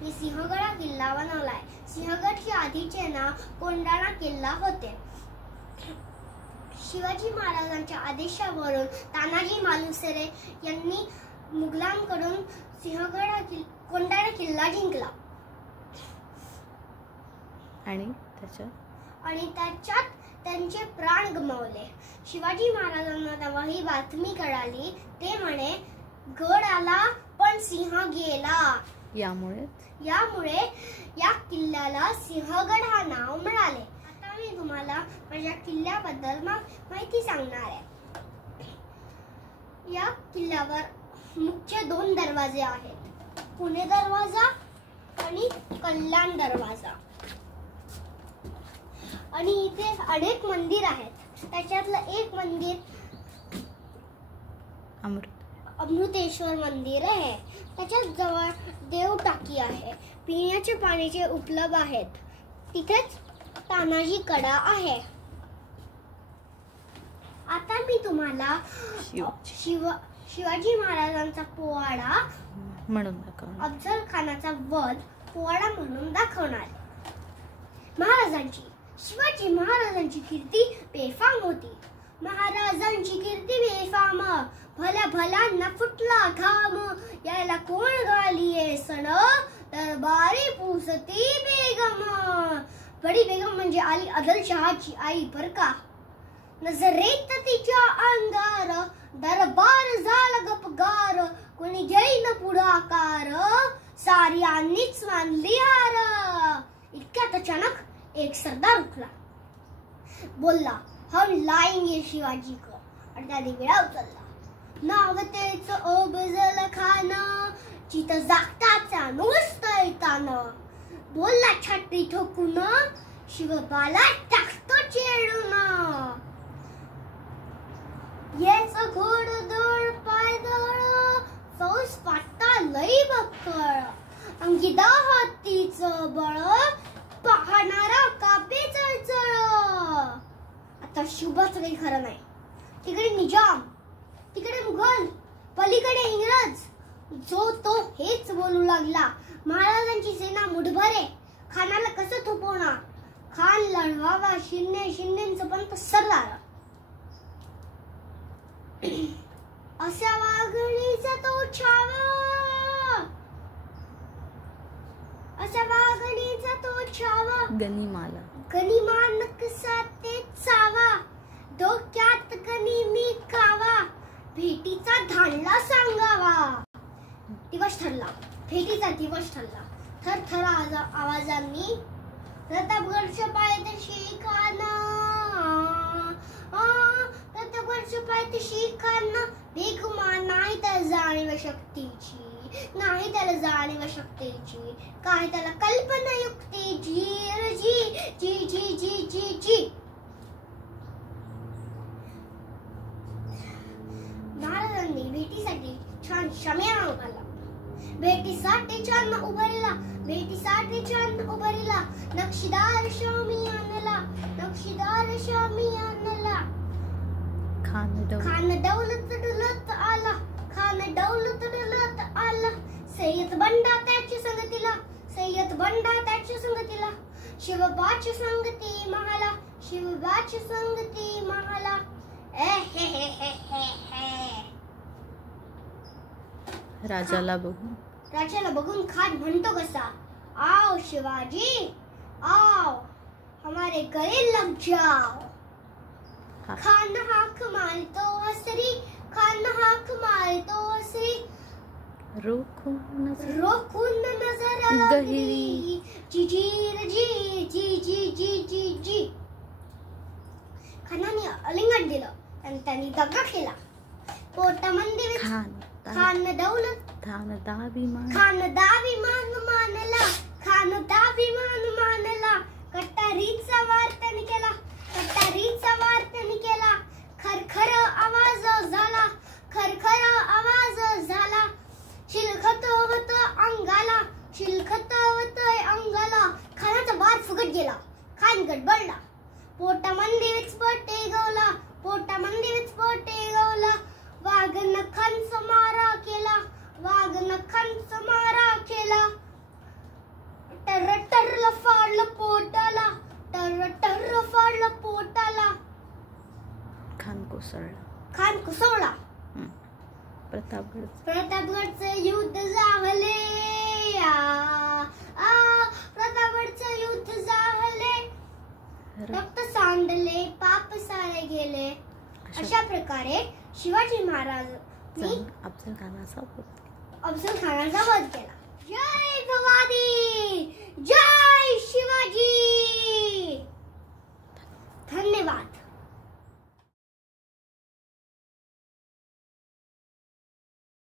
मी सिंहगड हा किल्ला बनवलाय. सिंहगडचे आधीचे नाव कोंढाणा किल्ला होते. शिवाजी महाराजांच्या आदेशावरून तानाजी मालुसरे यांनी मुघलांकडून कोंढाणा किल्ला जिंकला आणि त्याच्यात त्यांचे प्राण गमावले. शिवाजी महाराजांना तेव्हा ही बातमी कळाली. ते म्हणे, गड आला पण सिंह गेला. यामुळे या किल्ल्याला सिंहगड हा नाव मिळाले. आता मी तुम्हाला माझ्या किल्ल्याबद्दल माहिती सांगणार आहे. या किल्ल्यावर मुख्य 2 दरवाजे आहेत, पुणे दरवाजा आणि कल्याण दरवाजा. आणि इथे अनेक मंदिर आहेत. त्याच्यातलं एक मंदिर अमृतेश्वर मंदिर आहे. त्याच्या जवळ देव टाकी आहे. पिण्याचे पाण्याचे उपलब्ध आहेत. तिथेच तानाजी कडा आहे. आता मी तुम्हाला शिवाजी महाराजांचा पोवाडा म्हणून दाखवणार, अफजल खानाचा वध पोवाडा म्हणून दाखवणार. शिवाजी महाराजांची कीर्ती बेफाम होती. महाराजांची कीर्ती बेफाम, भल्या भल्यांना फुटला घाम. याला कोण घालिये सण, दरबारी पुसती बेगम. बडी बेगम म्हणजे अली आदिलशहाची आई बर का. नजरेत तिच्या अंगार, दरबार झाला गपगार. कोणी घेईन पुढाकार, साऱ्यांनीच मानली हार. इतक्यात अचानक एक सरदार उठला, बोलला, हम लाएंगे शिवाजी को. आणि त्याने विडा उचलला. नाव तेच अफजल खान, चित जागताचा नुसतं तान. बोलला छाती ठोकून, शिवबाला टाकतो चेडून. येच घोडदळ पायदळ, फौज पाटा लई बक्कळ. अंगिदा हातीचं बळ, पाहणारा कापे चळचळ. आता शुभच काही खरं नाही. तिकडे निजाम, तिकडे मुघल, पलीकडे इंग्रज. जो तो हेच बोलू लागला, महाराजांची सेना मुठभर आहे, खानाला कसं थोपवणार. खान लढवावा शिंदेचं पण सरदार. अशा वाघणीचा तो छावा, अशा वाघणीचा तो छावा. गनिमान कसा ते चावा, डोक्यात गणी मी कावा. भेटीचा धाडला सांगावा. दिवस ठरला, भेटीचा दिवस ठरला. थरथर आवाजांनी प्रतापगडच्या पायथ्याशी खाना, प्रतापगडच्या पायथ्याशी खाना. बेगुमान नाही त्याला जाणीव शक्तीची, नाही त्याला जाणीव शक्तीची. काय त्याला कल्पना युक्तीची. जी जी जी जी जी जी. महाराजांनी भेटीसाठी छान शम्याना उभारला. भेटीसाठी छान उभारला, भेटीसाठी छान उभारला. नक्षीदार शामी आणला, नक्षीदार शामी आणला. खान दौलत डुलत आला, खान दौलत डुलत आला. सय्यद बंडा त्याच्या संगतीला, सय्यद बंडा त्याच्या संगतीला. शिवबाची संगती महाला, शिवबाची संगती महाला. राजाला बघून खान म्हणतो कसा, आओ शिवाजी आओ, हमारे गले लग जाओ. खान हाक मारतो हसरी, खान हाक मारतो हसरी. रोखून नजर गहिरी, जी जी जी जी जी जी जी जी. खानाने आलिंगन दिलं आणि त्यांनी दगा केला. पोटामध्ये खान दौलत, खान दाभिमान मानला, खान दाभिमान मानला. कटारीचा वार त्यांनी केला, कटारीचा वार त्यांनी केला. खरखर आवाज झाला, खरखर आवाज झाला. शिलखतवत अंगाला, शिलखतवत अंगाला. खानाचा वार फुगत गेला. खान गडबडला. पोटामध्ये विस्फोटे गवला, पोटामध्ये विस्फोटे गवला. वाघ नखांचा मारा केला, वाघ नखांचा मारा केला. प्रतापगडचं युद्ध झाले, प्रतापगडचं युद्ध झाले, रक्त सांडले, पाप सारे गेले. अशा प्रकारे शिवाजी महाराजांनी अफजल खानाचा वध केला. जय भवानी, जय शिवाजी.